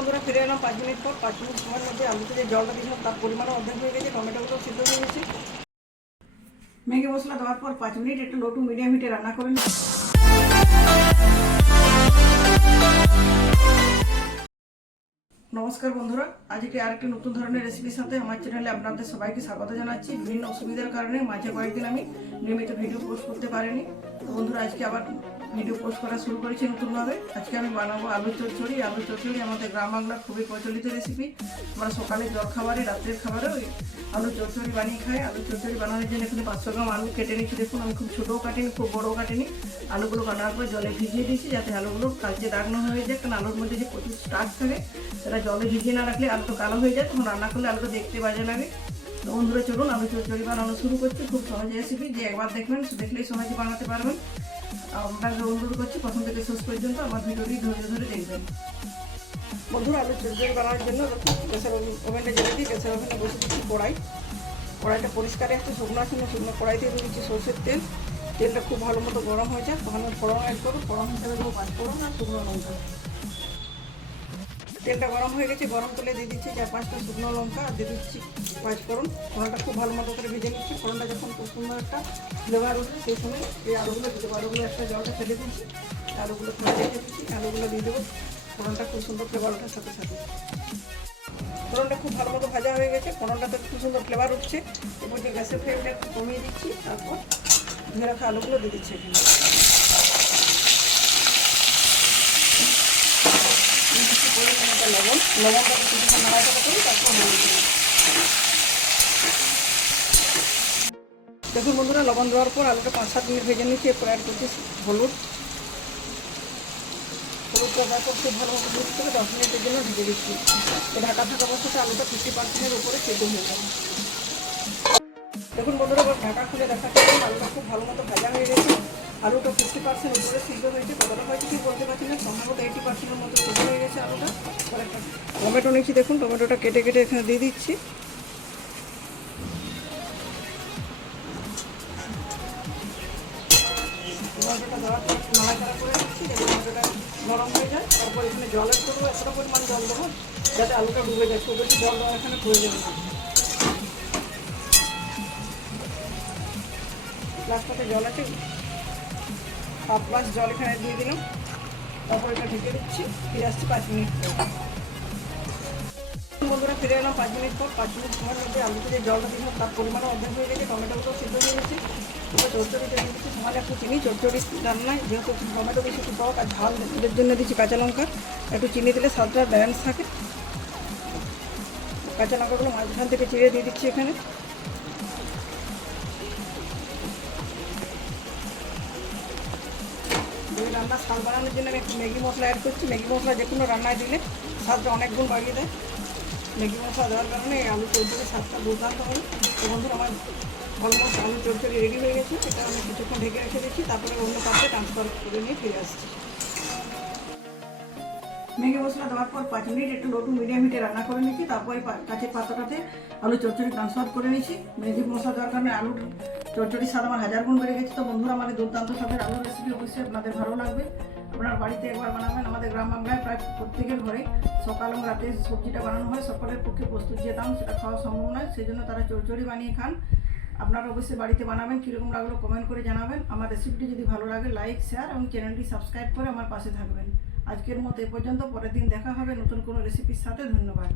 বন্ধুরা ফিরে এলাম 5 মিনিট পর। 5 মিনিট সময়ের মধ্যে আলুতে যে জলটা দিয়েছিলাম তার পরিমাণও অর্ধেক হয়ে গেছে, টমেটোগুলো সিদ্ধ হয়ে গেছে। ম্যাগি মশলা দেওয়ার পর 5 মিনিট একটু লো টু মিডিয়াম হিটে রান্না করে নিই। নমস্কার বন্ধুরা, আজকে আরেকটি নতুন ধরনের রেসিপির সাথে আমার চ্যানেলে আপনাদের সবাইকে স্বাগত জানাচ্ছি। বিভিন্ন অসুবিধার কারণে মাঝে কয়েকদিন আমি নিয়মিত ভিডিও পোস্ট করতে পারিনি। তো বন্ধুরা আজকে আবার ভিডিও পোস্ট করা শুরু করেছি নতুনভাবে। আজকে আমি বানাবো আলু চচ্চড়ি। আলু চচ্চড়ি আমাদের গ্রাম বাংলার খুবই প্রচলিত রেসিপি। আমরা সকালে জলখাবারে, রাত্রের খাবারেও আলু চচ্চড়ি বানিয়ে খাই। আলু চচ্চড়ি বানানোর জন্য এখানে 500 গ্রাম আলু কেটে নিচ্ছি। দেখুন আমি খুব ছোটোও কাটিনি, খুব বড়ও কাটিনি। আলুগুলো কাটার পর জলে ভিজিয়ে দিয়েছি যাতে আলুগুলো কালচে দাগ না হয়ে যায়, কারণ আলুর মধ্যে যে প্রচুর স্টার্চ থাকে সেটা জলে ভিজিয়ে না রাখলে আলুটা কালো হয়ে যায়, তখন রান্না করলে আলুটা দেখতে বাজে লাগে। তো বন্ধুরা চলুন আলু চচ্চড়ি বানানো শুরু করছি। খুব সহজ রেসিপি, যে একবার দেখবেন দেখলেই সহজে বানাতে পারবেন। আপনাকে অনুরোধ করছি প্রথম থেকে শেষ পর্যন্ত আমার ভিডিওটি ধরে ধরে দেখবেন। বন্ধুরা আলু চচ্চড়ি বানানোর জন্য গ্যাসের ওভেনটা জ্বেলে দিই। গ্যাসের ওভেনে বসে দিচ্ছি কড়াইটা পরিষ্কার একটা শুকনো কড়াইতে দিয়ে দিচ্ছি সরষের তেল। তেলটা খুব ভালো মতো গরম হয়ে যায়, তখন ফোড়ন অ্যাড করবো। ফোড়ন হিসাবে দেবো 5 ফোড়ন আর শুকনো লঙ্কা। তেলটা গরম হয়ে গেছে, গরম তেলে দিয়ে দিচ্ছি 4-5টা শুকনো লঙ্কা আর দিয়ে দিচ্ছি 5 ফোড়ন। ফোড়নটা খুব ভালো মতো করে ভেজে নিচ্ছি। ফোড়নটা যখন খুব সুন্দর একটা ফ্লেভার উঠবে সেই সময় এই আলুগুলো দিতে পারবো। আলুগুলো একটা জলটা ফেলে দিচ্ছি, আলুগুলো ফেলে রেখে দিচ্ছি, আলুগুলো দিয়ে দেবো। ফোড়নটা খুব সুন্দর ফ্লেভার ওঠার সাথে সাথে ফোড়নটা খুব ভালো মতো ভাজা হয়ে গেছে। ফোড়নটাতে খুব সুন্দর ফ্লেভার উঠছে। এরপর যে গ্যাসের ফ্লেমটা একটু কমিয়ে দিচ্ছি, তারপর ধুয়ে রাখা আলুগুলো দিয়ে দিচ্ছি এখানে। লবণটা কিছুক্ষণ নাড়াচাড়া করি, তারপর হলুদ দিলাম। দেখুন বন্ধুরা, লবণ দেওয়ার পর আলুটা 5-7 মিনিট ভেজে নিচ্ছি। এরপর অ্যাড করছি হলুদটা দেওয়ার পর খুব ভালো মতো দুধ করে 10 মিনিটের জন্য ঢেকে দিচ্ছি। ঢাকা থাকা অবস্থাতে আলুটা 50%-এর উপরে সেদ্ধ হয়ে যাবে। দেখুন বন্ধুরা, এবার ঢাকা খুলে দেখাচ্ছি আলুটা খুব ভালো মতো ভাজা হয়ে গেছে। আলুটা 50% উপরে সিদ্ধ হয়েছে। কতটা হয়েছে কি বলতে পারছি না, সম্ভবত 80%-এর মতো সিদ্ধ হয়ে গেছে আলুটা। এবার একটা টমেটো নিচ্ছি। দেখুন টমেটোটা কেটে কেটে এখানে দিয়ে দিচ্ছি। টমেটোটা দেওয়ার পর নাড়াচাড়া করে দিচ্ছি যাতে টমেটোটা নরম হয়ে যায়। তারপর এখানে জলের দেবো, এতটা পরিমাণ জল দেবো যাতে আলুটা ডুবে যায়। খুব বেশি জল দেওয়ার এখানে প্রয়োজন না। গ্লাসটাতে জল আছে, 1 গ্লাস জল এখানে দিয়ে দিলাম। তারপর এটা ঢেকে দিচ্ছি। ফিরে আসছি 5 মিনিট পর। বন্ধুরা ফিরে এলাম 5 মিনিট পর। 5 মিনিট সময়ের মধ্যে আলুতে যে জলটা দিলাম তার পরিমাণও অর্ধেক হয়ে গেছে, টমেটোগুলো সিদ্ধ হয়ে গেছে। এবার চচ্চড়িতে দিয়ে দিচ্ছি সামান্য একটু চিনি। চচ্চড়ি রান্নায় যেহেতু টমেটো বেশি একটু টক আর ঝাল এদের জন্য দিচ্ছি কাঁচা লঙ্কা। একটু চিনি দিলে স্বাদটা ব্যালেন্স থাকে। কাঁচা লঙ্কাগুলো মাঝখান থেকে চিড়ে দিয়ে দিচ্ছি এখানে। রান্নার স্বাদ বাড়ানোর জন্য আমি একটু ম্যাগি মশলা অ্যাড করছি। ম্যাগি মশলা যে কোনো রান্নায় দিলে স্বাদটা অনেক গুণ বাড়িয়ে দেয়। ম্যাগি মশলা দেওয়ার কারণে এই আলু চচ্চড়ির স্বাদটা দুর্দান্ত হয়। তো বন্ধুরা আমার অলমোস্ট আলু চচ্চড়ি রেডি হয়ে গেছে। এটা আমি কিছুক্ষণ ঢেকে রেখে দিচ্ছি, তারপরে অন্য পাত্রে ট্রান্সফার করে নিয়ে ফিরে আসছি। ম্যাগি মশলা দেওয়ার পর 5 মিনিট একটু লো টু মিডিয়াম হিটে রান্না করে নিচ্ছি। তারপরে কাঁচের পাত্রটাতে আলু চচ্চড়ি ট্রান্সফার করে নিচ্ছি। ম্যাগি মশলা দেওয়ার কারণে আলুর চচ্চড়ির স্বাদ আমার 1000 গুণ বেড়ে গেছে। তো বন্ধুরা আমাদের দুর্দান্ত স্বাদের আলুর রেসিপি অবশ্যই আপনাদের ভালো লাগবে। আপনার বাড়িতে একবার বানাবেন। আমাদের গ্রাম বাংলায় প্রায় প্রত্যেকের ঘরে সকাল এবং রাতে সবজিটা বানানো হয়। সকলের পক্ষে প্রস্তুত যে দাম সেটা খাওয়া সম্ভব নয়, সেই জন্য তারা চচ্চড়ি বানিয়ে খান। আপনারা অবশ্যই বাড়িতে বানাবেন। কীরকম লাগলো কমেন্ট করে জানাবেন। আমার রেসিপিটি যদি ভালো লাগে লাইক, শেয়ার এবং চ্যানেলটি সাবস্ক্রাইব করে আমার পাশে থাকবেন। আজকের মতো এ পর্যন্ত। পরের দিন দেখা হবে নতুন কোনো রেসিপির সাথে। ধন্যবাদ।